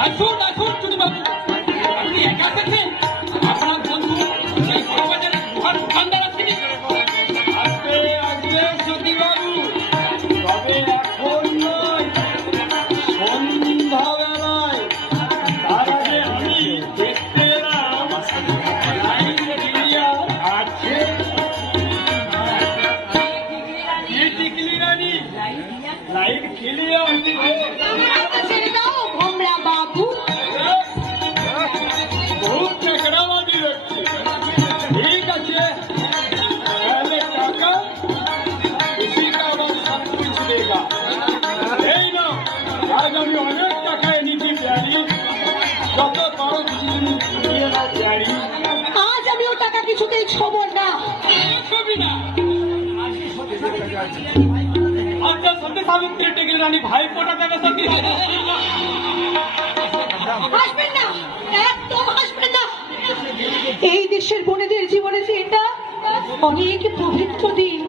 আসুন আসুন ছোট বাবু, আপনি একা এসেছেন? আপনার বন্ধু সেই বড়বাজারে ঘর দোকানদার আছেন? আসবে আসবে সতী বাবু, তবে এখন নয়, সন্ধ্যাবেলায়। তার আগে আমি দেখতে এলাম লাইট ক্লিয়ার আছে। কি টিকলি রানী, লাইট ক্লিয়ার ছেড়ে দাও ভোমরা বাবু। बहुत चकराबाजी रखती है। ठीक है, पहले काका इसी का बाद सब कुछ देगा। यही ना, आज अभी अनेक टाका नीति प्यारी, যত পারো দিয়ে নাও প্যারি। আজ আমি ও টাকা কিছুতেই ছোব না। ছবি না। আচ্ছা সত্যি সাবিত্রী টিকলি রানী ভাই ফোটা দেবে সত্যি। হাসবেন না, একদম হাসবেন না। এই দেশের বোনেদের জীবনে যে এটা অনেক পবিত্র দিন।